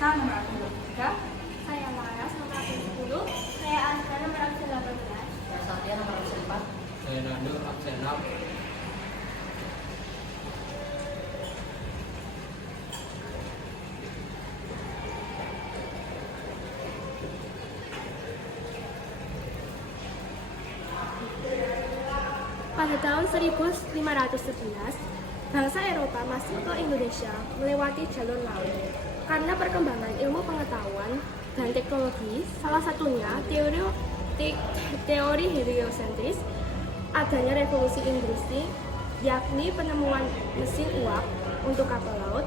Nisa nomor absen 23. Saya Laras nomor absen 10. Saya Asna nomor absen 18. Saya Satya nomor absen 4. Saya Nando absen 6. Pada tahun 1511, bangsa Eropa masuk ke Indonesia melewati jalur laut. Karena perkembangan ilmu pengetahuan dan teknologi, salah satunya teori heliosentris, adanya revolusi industri, yakni penemuan mesin uap untuk kapal laut,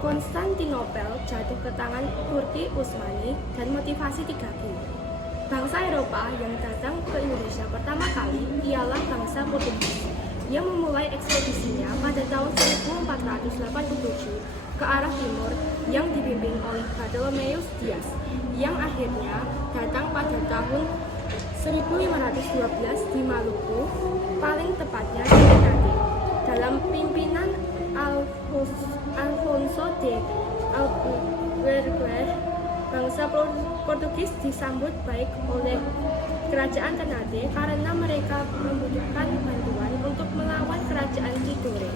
Konstantinopel jatuh ke tangan Turki Utsmani, dan motivasi 3G. Bangsa Eropa yang datang ke Indonesia pertama kali ialah bangsa Portugis yang memulai ekspedisinya pada tahun 1487 ke arah timur yang dipimpin oleh Bartolomeus Dias yang akhirnya datang pada tahun 1512 di Maluku, paling tepatnya di Ternate. Dalam pimpinan Alfonso de Albuquerque, bangsa Portugis disambut baik oleh kerajaan Ternate karena mereka membutuhkan bantuan untuk melawan kerajaan Tidore.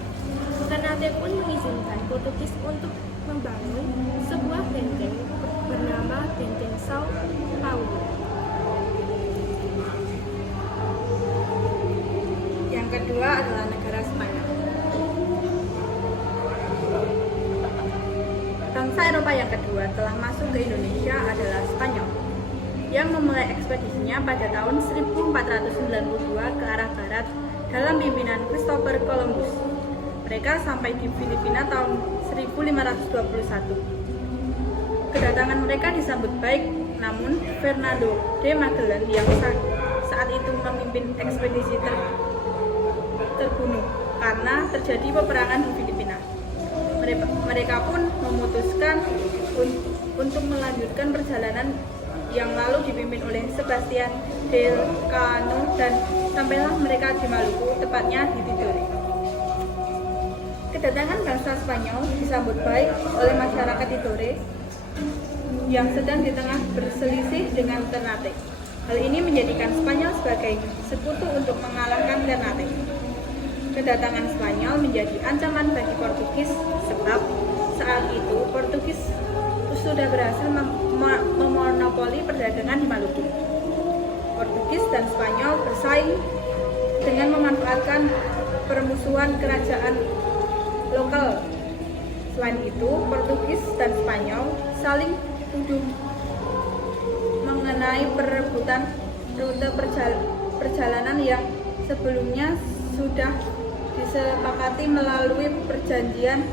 Ternate pun mengizinkan Portugis untuk membangun sebuah benteng bernama Benteng São Paulo. Yang kedua adalah negara Spanyol. Bangsa Eropa yang kedua telah masuk ke Indonesia adalah Spanyol, yang memulai ekspedisinya pada tahun 1492 ke arah barat dalam pimpinan Christopher Columbus. Mereka sampai di Filipina tahun 1521. Kedatangan mereka disambut baik, namun Fernando de Magellan yang saat itu memimpin ekspedisi terbunuh karena terjadi peperangan di Filipina. Mereka pun memutuskan untuk melanjutkan perjalanan yang lalu dipimpin oleh Sebastian Elcano dan sampailah mereka di Maluku, tepatnya di Tidore. Kedatangan bangsa Spanyol disambut baik oleh masyarakat Tidore yang sedang di tengah berselisih dengan Ternate. Hal ini menjadikan Spanyol sebagai sekutu untuk mengalahkan Ternate. Kedatangan Spanyol menjadi ancaman bagi Portugis sebab saat itu Portugis sudah berhasil memonopoli perdagangan di Maluku. Portugis dan Spanyol bersaing dengan memanfaatkan permusuhan kerajaan lokal. Selain itu, Portugis dan Spanyol saling tuduh mengenai perebutan rute perjalanan yang sebelumnya sudah disepakati melalui perjanjian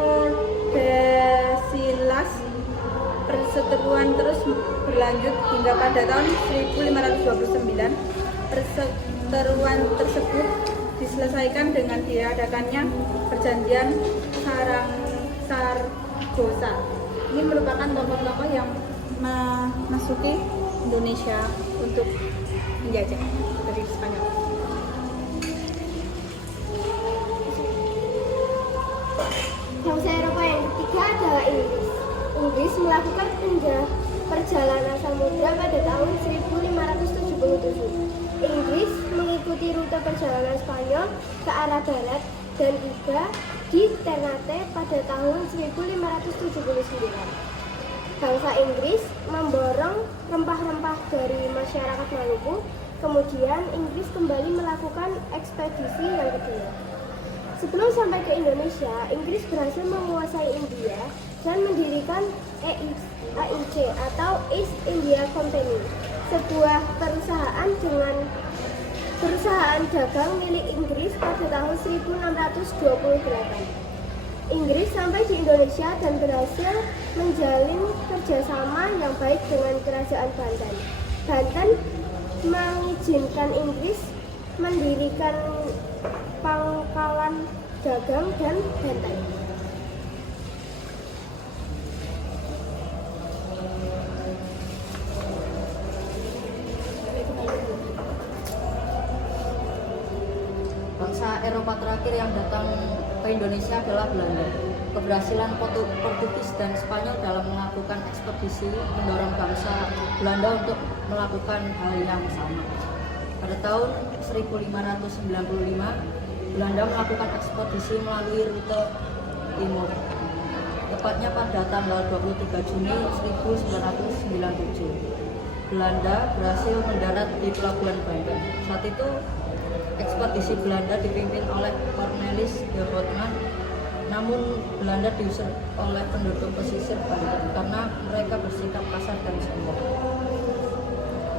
Tordesillas. Perseteruan terus berlanjut hingga pada tahun 1529. Perseteruan tersebut diselesaikan dengan diadakannya perjanjian Saragossa. Ini merupakan tokoh-tokoh yang memasuki Indonesia untuk menjajah dari Spanyol. Bangsa Eropa yang ketiga adalah Inggris. Inggris melakukan perjalanan samudra pada tahun 1577. Inggris mengikuti rute perjalanan Spanyol ke arah barat dan tiba di Ternate pada tahun 1579. Bangsa Inggris memborong rempah-rempah dari masyarakat Maluku. Kemudian Inggris kembali melakukan ekspedisi yang kedua. Sebelum sampai ke Indonesia, Inggris berhasil menguasai India dan mendirikan EIC atau East India Company, sebuah perusahaan dagang milik Inggris pada tahun 1628. Inggris sampai di Indonesia dan berhasil menjalin kerjasama yang baik dengan kerajaan Banten. Banten mengizinkan Inggris mendirikan pangkalan dagang dan benteng. Bangsa Eropa terakhir yang datang ke Indonesia adalah Belanda. Keberhasilan Portugis dan Spanyol dalam melakukan ekspedisi mendorong bangsa Belanda untuk melakukan hal yang sama. Pada tahun 1595, Belanda melakukan ekspedisi melalui rute timur, tepatnya pada tanggal 23 Juni 1997. Belanda berhasil mendarat di Pelabuhan Banten. Saat itu, ekspedisi Belanda dipimpin oleh Cornelis de Houtman. Namun Belanda diusir oleh penduduk pesisir Banten karena mereka bersikap kasar dan sombong.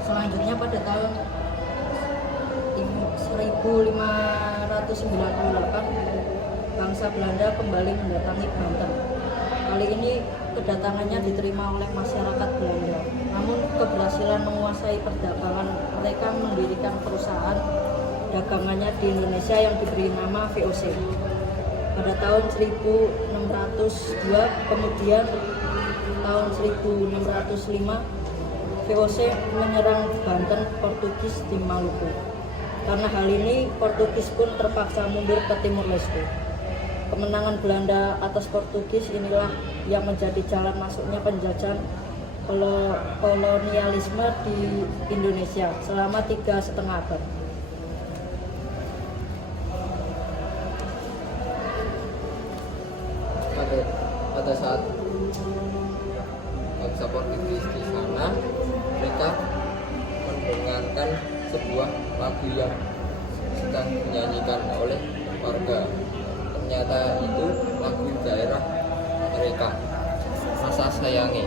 Selanjutnya pada tahun 1598, bangsa Belanda kembali mendatangi Banten. Kali ini kedatangannya diterima oleh masyarakat Belanda. Namun keberhasilan menguasai perdagangan, mereka mendirikan perusahaan dagangannya di Indonesia yang diberi nama VOC. Pada tahun 1602, kemudian tahun 1605, VOC menyerang Banten Portugis di Maluku. Karena hal ini, Portugis pun terpaksa mundur ke Timur Leste. Kemenangan Belanda atas Portugis inilah yang menjadi jalan masuknya penjajahan kolonialisme di Indonesia selama 3,5 abad. Pada saat bangsa Portugis di sana, mereka mendengarkan sebuah lagu yang sedang dinyanyikan oleh warga. Ternyata itu lagu daerah mereka, Rasa Sayangi.